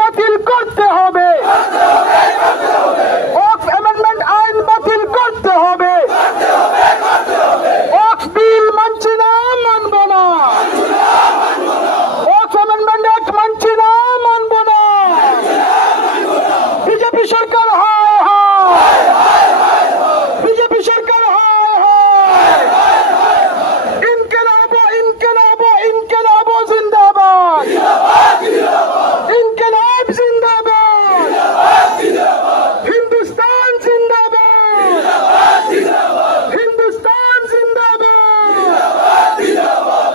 বাতিল করতে হবে, ওয়াকফ অ্যামেন্ডমেন্ট আইন বাতিল করতে হবে, ওয়াকফ বিল মানছি না, মানব না, ওয়াকফ অ্যামেন্ডমেন্ট অ্যাক্ট মানছি না, মানব না। বিজেপি সরকার হায় হায়, বিজেপি সরকার হায় হায়, ইনকিলাব ইনকিলাব ইনকিলাব জিন্দাবাদ, ইনকিলাব জিন্দাবাদ, হিন্দুস্তান জিন্দাবাদ, হিন্দুস্তান জিন্দাবাদ।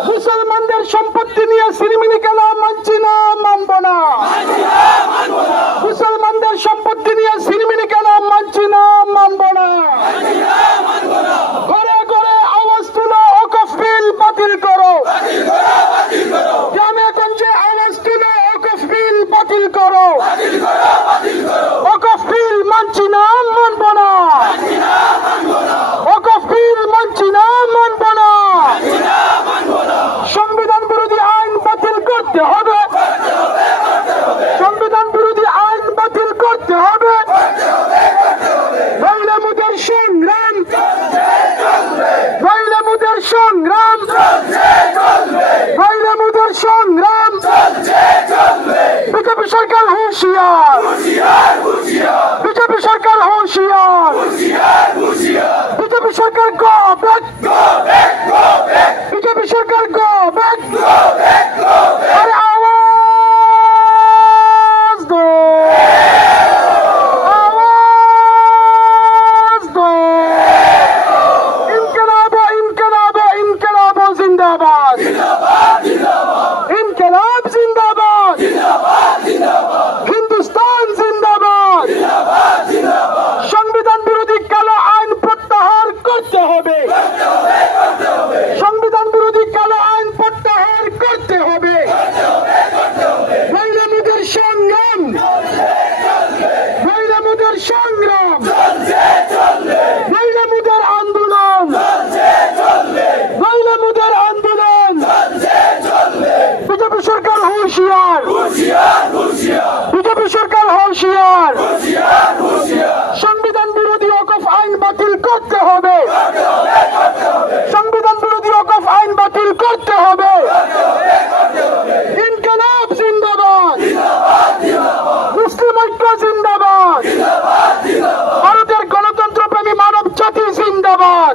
মুসলমানদের সম্পত্তি নিয়ে সিনেমিনি খেলা মানছি না, মানব না, মুসলমানদের সম্পত্তি নিয়ে সিনেমিনি খেলা মানছি না, মানব না। ঘরে ঘরে আওয়াজ তুলো, ওয়াকফ বিল বাতিল করো, গ্রামে গঞ্জে আওয়াজ তুলো, ওয়াকফ বিল বাতিল করো, ওয়াকফ বিল মানছি না, মানব না, ওয়াকফ বিল মানছি না, মানব না। সংবিধান বিরোধী আইন বাতিল করতে হবে, সংবিধান বিরোধী আইন বাতিল করতে হবে। নইলে মোদের সংগ্রাম, নইলে মোদের সংগ্রাম, নইলে মোদের সংগ্রাম। বিজেপি সরকার হুঁশিয়ার, বিজেপি সরকার হুঁশিয়ার, বিজেপি সরকার গো ব্যাক, বিজেপি সরকার গো ব্যাক। আরে আওয়াজ দো, আওয়াজ দো, ইনকিলাব ইনকিলাব ইনকিলাব জিন্দাবাদ, ইনকিলাব জিন্দাবাদ, হিন্দুস্তান জিন্দাবাদ। সংবিধান বিরোধী কালো আইন প্রত্যাহার করতে হবে, সংবিধান বিরোধী কালো আইন প্রত্যাহার করতে হবে। নইলে মোদের সংগ্রাম, নইলে মোদের সংগ্রাম, নইলে মোদের আন্দোলন, নইলে মোদের আন্দোলন। বিজেপি সরকার হুঁশিয়ার, বিজেপি সরকার হুঁশিয়ার। সংবিধান বিরোধী ওয়াকফ আইন বাতিল করতে হবে, সংবিধান বিরোধী ওয়াকফ আইন বাতিল করতে হবে। ইনকিলাব জিন্দাবাদ, মুসলিম ঐক্য জিন্দাবাদ, ভারতের গণতন্ত্র প্রেমী মানব জাতি জিন্দাবাদ,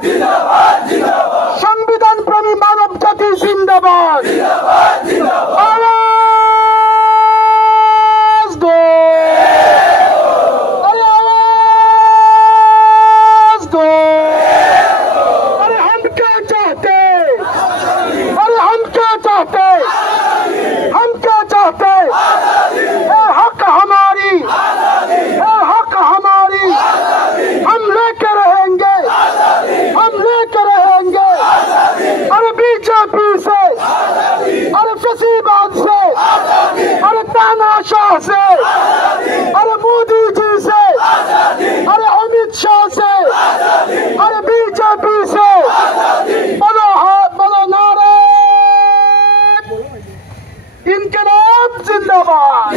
সংবিধান প্রেমী মানব জাতি জিন্দাবাদ। আওয়াজ দো, আরে আওয়াজ দো। अरे हम क्या चाहते, अरे हम क्या चाहते, हम क्या चाहते। है हक हमारी, है हक हमारी, हम लेके रहेंगे, हम लेके रहेंगे। अरे बीजेपी से, अरे फैसीबाद से, अरे तानाशाह से, अरे मोदी जी से, अरे अमित शाह से, अरे बीजेपी से। बोलो बोलो नारे इनकलाब जिंदाबाद,